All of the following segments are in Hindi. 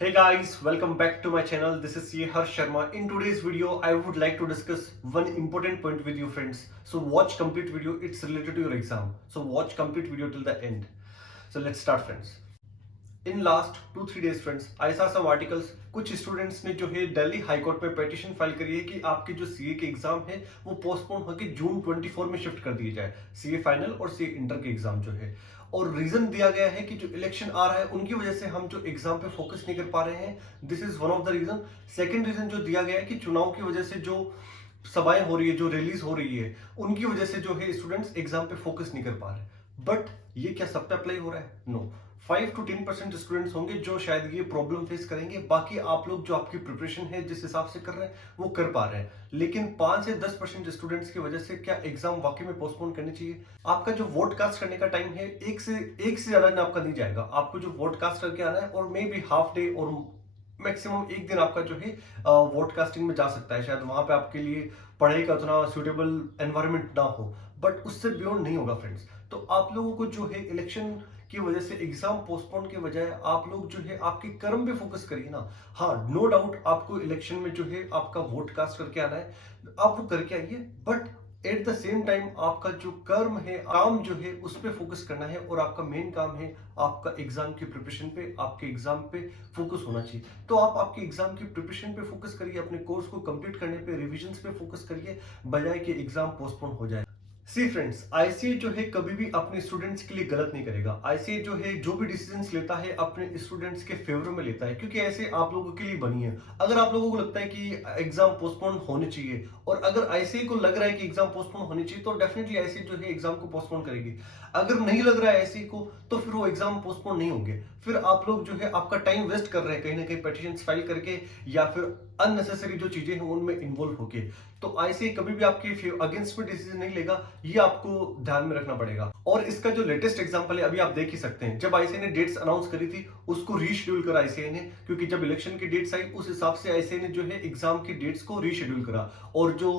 Hey guys, welcome back to my channel. This is CA Harsh Sharma. In today's video, I would like to discuss one important point with you friends. So watch complete video. It's related to your exam. So watch complete video till the end. So let's start friends. In last 2-3 days friends I सा सम आर्टिकल्स कुछ स्टूडेंट्स ने जो है दिल्ली हाई कोर्ट में पिटीशन फाइल करी है कि आपके जो सीए के एग्जाम है वो पोस्टपोन होकर जून 24 में शिफ्ट कर दिए जाए, सीए फाइनल और सीए इंटर के एग्जाम जो है। और रीजन दिया गया है कि जो इलेक्शन आ रहा है उनकी वजह से हम जो एग्जाम पे फोकस नहीं कर पा रहे हैं। This is one of the reason. Second reason जो दिया गया है कि चुनाव की वजह से जो सभाएं हो रही है, जो रिलीज हो रही है, उनकी वजह से जो है स्टूडेंट्स एग्जाम पे फोकस नहीं कर पा रहे। बट ये क्या सब पे अप्लाई हो रहा है? नो। 5 to 10% स्टूडेंट्स होंगे जो शायद ये प्रॉब्लम फेस करेंगे। बाकी आप लोग जो आपकी प्रिपरेशन है जिस हिसाब से कर रहे हैं वो कर पा रहे हैं। लेकिन 5 से 10% स्टूडेंट्स की वजह से क्या एग्जाम वाकई में पोस्टपोन करनी चाहिए? आपका जो वोट कास्ट करने का टाइम है एक से ज्यादा दिन आपका नहीं जाएगा। आपको जो वोट कास्ट करके आना है और मे बी हाफ डे और मैक्सिमम एक दिन आपका जो है वोट कास्टिंग में जा सकता है। शायद वहां पे आपके लिए पढ़ाई का उतना सुटेबल एनवायरनमेंट ना हो, बट उससे बियॉन्ड नहीं होगा फ्रेंड्स। तो आप लोगों को जो है इलेक्शन की वजह से एग्जाम पोस्टपोन के बजाय आप लोग जो है आपके कर्म पे फोकस करिए ना। हाँ, नो डाउट आपको इलेक्शन में जो है आपका वोट कास्ट करके आना है, आप वो करके आइए। But at the same time आपका जो कर्म है, काम जो है उस पर फोकस करना है। और आपका मेन काम है आपका एग्जाम की प्रिपरेशन पे, आपके एग्जाम पे फोकस होना चाहिए। तो आप आपके एग्जाम की प्रिपरेशन पे फोकस करिए, अपने कोर्स को कंप्लीट करने पे, रिविजन्स पे फोकस करिए, बजाय कि एग्जाम पोस्टपोन हो जाए। सी फ्रेंड्स, आईसीए जो है कभी भी अपने स्टूडेंट्स के लिए गलत नहीं करेगा। आईसीए जो है जो भी डिसीजंस लेता है अपने स्टूडेंट्स के फेवर में लेता है, क्योंकि ऐसे आप लोगों के लिए बनी है। अगर आप लोगों को लगता है कि एग्जाम पोस्टपोन होने चाहिए और अगर आईसीए को लग रहा है कि एग्जाम पोस्टपोन होने चाहिए, तो डेफिनेटली आईसीए जो है एग्जाम को पोस्टपोन करेगी। अगर नहीं लग रहा है आईसीए को, तो फिर वो एग्जाम पोस्टपोन नहीं होंगे। फिर आप लोग जो है आपका टाइम वेस्ट कर रहे हैं कहीं ना कहीं पिटीशंस फाइल करके, या फिर अननेसेसरी जो चीजें हैं उनमें इन्वॉल्व होके। तो आईसीए कभी भी आपके अगेंस्ट में डिसीजन नहीं लेगा, ये आपको ध्यान में रखना पड़ेगा। और इसका जो लेटेस्ट एग्जांपल है अभी आप देख ही सकते हैं। जब आईसीए ने डेट्स अनाउंस करी थी उसको रीशेड्यूल करा आईसीए ने, क्योंकि जब इलेक्शन की डेट्स आई उस हिसाब से आईसीए ने जो है एग्जाम की डेट्स को रीशेड्यूल करा। और जो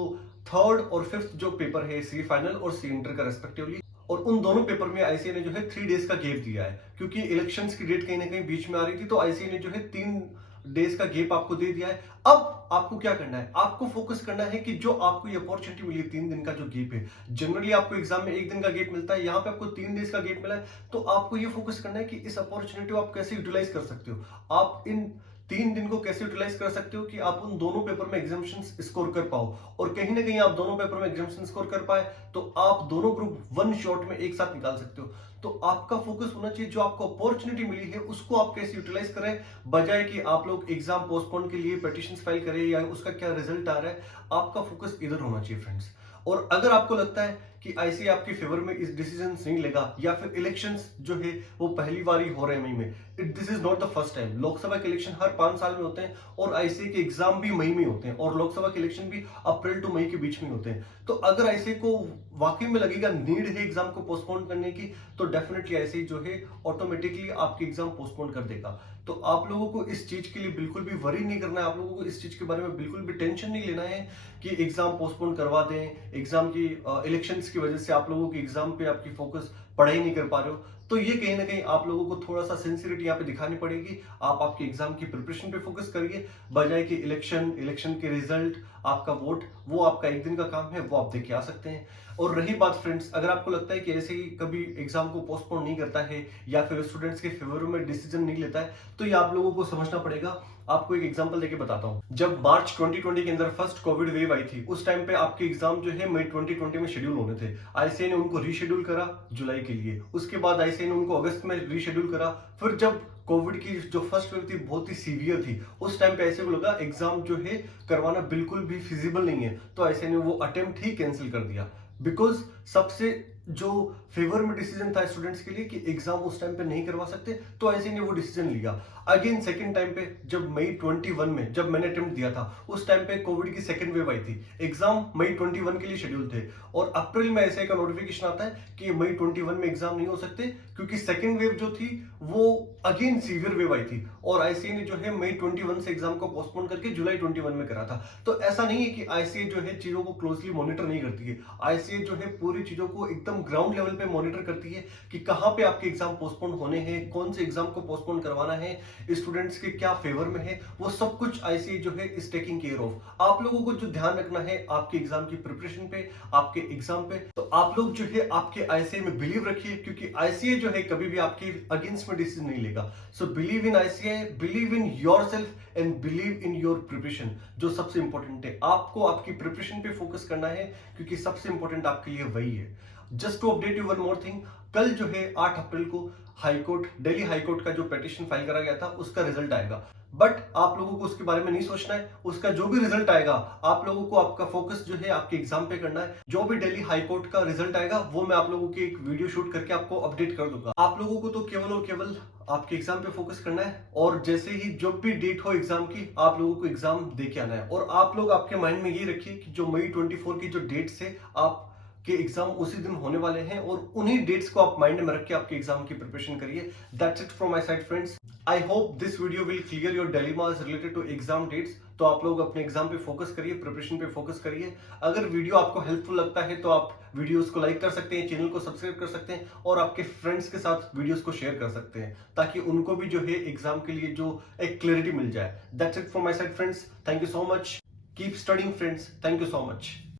थर्ड और फिफ्थ जो पेपर है, सी फाइनल और सी इंटर का रेस्पेक्टिवली, और उन दोनों पेपर में आईसीए ने जो है 3 डेज का गैप दिया है, क्योंकि इलेक्शंस की डेट कहीं ना कहीं बीच में आ रही थी। तो आईसीए ने जो है 3 डेज का गैप आपको दे दिया है। अब आपको क्या करना है? आपको फोकस करना है कि जो आपको ये अपॉर्चुनिटी मिली है 3 दिन का जो गैप है, जनरली आपको एग्जाम में 1 दिन का गैप मिलता है, यहाँ पे आपको 3 डेज का गैप मिला है। तो आपको ये फोकस करना है कि इस अपॉर्चुनिटी को आप कैसे यूटिलाइज कर सकते हो। आप इन 3 दिन को कैसे यूटिलाइज कर सकते हो कि आप उन दोनों पेपर में एग्जामिनेशन स्कोर कर पाओ। और कहीं ना कहीं आप दोनों पेपर में एग्जामिनेशन स्कोर कर पाए तो आप दोनों ग्रुप 1 शॉट में एक साथ निकाल सकते हो। तो आपका फोकस होना चाहिए जो आपको अपॉर्चुनिटी मिली है उसको आप कैसे यूटिलाइज करें, बजाय कि आप लोग एग्जाम पोस्टपोन के लिए पिटीशन फाइल करें या उसका क्या रिजल्ट आ रहा है। आपका फोकस इधर होना चाहिए फ्रेंड्स। और अगर आपको लगता है कि आईसीए आपके फेवर में इस डिसीजन नहीं लेगा, या फिर इलेक्शंस जो है वो पहली बार ही हो रहे हैं मई में, this is not the first time. Lok Sabha के इलेक्शन हर 5 साल में होते हैं और आईसीए के एग्जाम भी मई में होते हैं, और लोकसभा के इलेक्शन भी अप्रैल टू मई के बीच में होते हैं। तो अगर आईसीए को वाकई में लगेगा नीड है एग्जाम को पोस्टपोन करने की, तो डेफिनेटली आईसीए जो है ऑटोमेटिकली आपके एग्जाम पोस्टपोन कर देगा। तो आप लोगों को इस चीज के लिए बिल्कुल भी वरी नहीं करना है, आप लोगों को इस चीज के बारे में बिल्कुल भी टेंशन नहीं लेना है कि एग्जाम पोस्टपोन करवा दें, एग्जाम की इलेक्शंस की वजह से आप लोगों की एग्जाम पे आपकी फोकस पढ़ाई नहीं कर पा रहे हो। तो ये कहीं ना कहीं आप लोगों को थोड़ा सा सिंसियरिटी यहाँ पे दिखानी पड़ेगी। आप आपके एग्जाम की प्रिपरेशन पे फोकस करिए, बजाय कि इलेक्शन के रिजल्ट, आपका वोट, वो आपका एक दिन का काम है, वो आप देख के आ सकते हैं। और रही बात फ्रेंड्स, अगर आपको लगता है कि ऐसे ही कभी एग्जाम को पोस्टपोन नहीं करता है या फिर स्टूडेंट्स के फेवर में डिसीजन नहीं लेता है, तो ये आप लोगों को समझना पड़ेगा। आपको एक एग्जांपल देके बताता हूं। जब मार्च 2020 के अंदर फर्स्ट कोविड वेव आई थी, उस टाइम पे आपके एग्जाम जो है मई 2020 में शेड्यूल होने थे। आईसीए ने उनको रीशेड्यूल करा जुलाई के लिए, उसके बाद आईसीए ने उनको अगस्त में रीशेड्यूल करा। फिर जब कोविड की जो फर्स्ट वेव थी बहुत ही सीवियर थी, उस टाइम पे ऐसे को लगा एग्जाम जो है करवाना बिल्कुल भी फिजिबल नहीं है, तो ऐसे ने वो अटेम्प्ट ही कैंसिल कर दिया। बिकॉज सबसे जो फेवर में डिसीजन था स्टूडेंट्स के लिए कि एग्जाम उस टाइम पे नहीं करवा सकते, तो ऐसे ने वो डिसीजन लिया। अगेन सेकंड टाइम पे जब मई 21 में जब मैंने अटेम्प्ट दिया था, उस टाइम पे कोविड की सेकंड वेव आई थी। एग्जाम मई 21 के लिए शेड्यूल थे और अप्रैल में ऐसे का नोटिफिकेशन आता है कि मई 21 में एग्जाम नहीं हो सकते, क्योंकि सेकंड वेव जो थी वो अगेन सीवियर वेव आई थी। और आईसीए ने जो है मई 21 से एग्जाम को पोस्टपोन करके जुलाई 21 में करा था। तो ऐसा नहीं है कि आईसीए जो है चीजों को क्लोजली मॉनिटर नहीं करती है। आईसीए जो है पूरी चीजों को एकदम एकदम ग्राउंड लेवल पे मॉनिटर करती है कि कहाँ पे आपके एग्जाम पोस्टपोन होने हैं, कौन से एग्जाम को पोस्टपोन करवाना है, स्टूडेंट्स के क्या फेवर में है, वो सब कुछ आईसीए जो है इज टेकिंग केयर ऑफ। आप लोगों को जो ध्यान रखना है आपके एग्जाम की प्रिपरेशन पे, आपके एग्जाम पे, तो आप लोग जो है आपके आईसीए में बिलीव रखिए, क्योंकि आईसीए जो है कभी भी आपके अगेंस्ट में डिसीजन नहीं लेगा। So believe in ICA, believe in yourself and believe in your preparation. जो सबसे इंपॉर्टेंट है, आपको आपकी प्रिपरेशन पे फोकस करना है, क्योंकि सबसे इंपॉर्टेंट आपके लिए वही है। Just to update you one more thing, कल जो है 8 अप्रैल को हाईकोर्ट, दिल्ली हाईकोर्ट का जो पिटीशन फाइल करा गया था उसका रिजल्ट आएगा। बट आप लोगों को उसके बारे में नहीं सोचना है। उसका जो भी रिजल्ट आएगा, आप लोगों को आपका फोकस जो है आपके एग्जाम पे करना है। जो भी दिल्ली हाईकोर्ट का रिजल्ट आएगा वो मैं आप लोगों की एक वीडियो शूट करके आपको अपडेट कर दूंगा। आप लोगों को तो केवल और केवल आपके एग्जाम पे फोकस करना है, और जैसे ही जो भी डेट हो एग्जाम की, आप लोगों को एग्जाम दे के आना है। और आप लोग आपके माइंड में ये रखिए कि जो मई 24 की जो डेट्स है, आप के एग्जाम उसी दिन होने वाले हैं, और उन्हीं डेट्स को आप माइंड में रख के आपके एग्जाम की प्रिपरेशन करिए। That's it from my side friends. I hope this video will clear your dilemmas related to exam dates. तो आप लोग अपने एग्जाम पे फोकस करिए, प्रिपरेशन पे फोकस करिए। अगर वीडियो आपको हेल्पफुल लगता है तो आप वीडियोस को लाइक कर सकते हैं, चैनल को सब्सक्राइब कर सकते हैं, और आपके फ्रेंड्स के साथ वीडियोस को शेयर कर सकते हैं, ताकि उनको भी जो है एग्जाम के लिए जो एक क्लैरिटी मिल जाए। That's it from my side friends. Thank you so much. Keep studying friends. Thank you so much.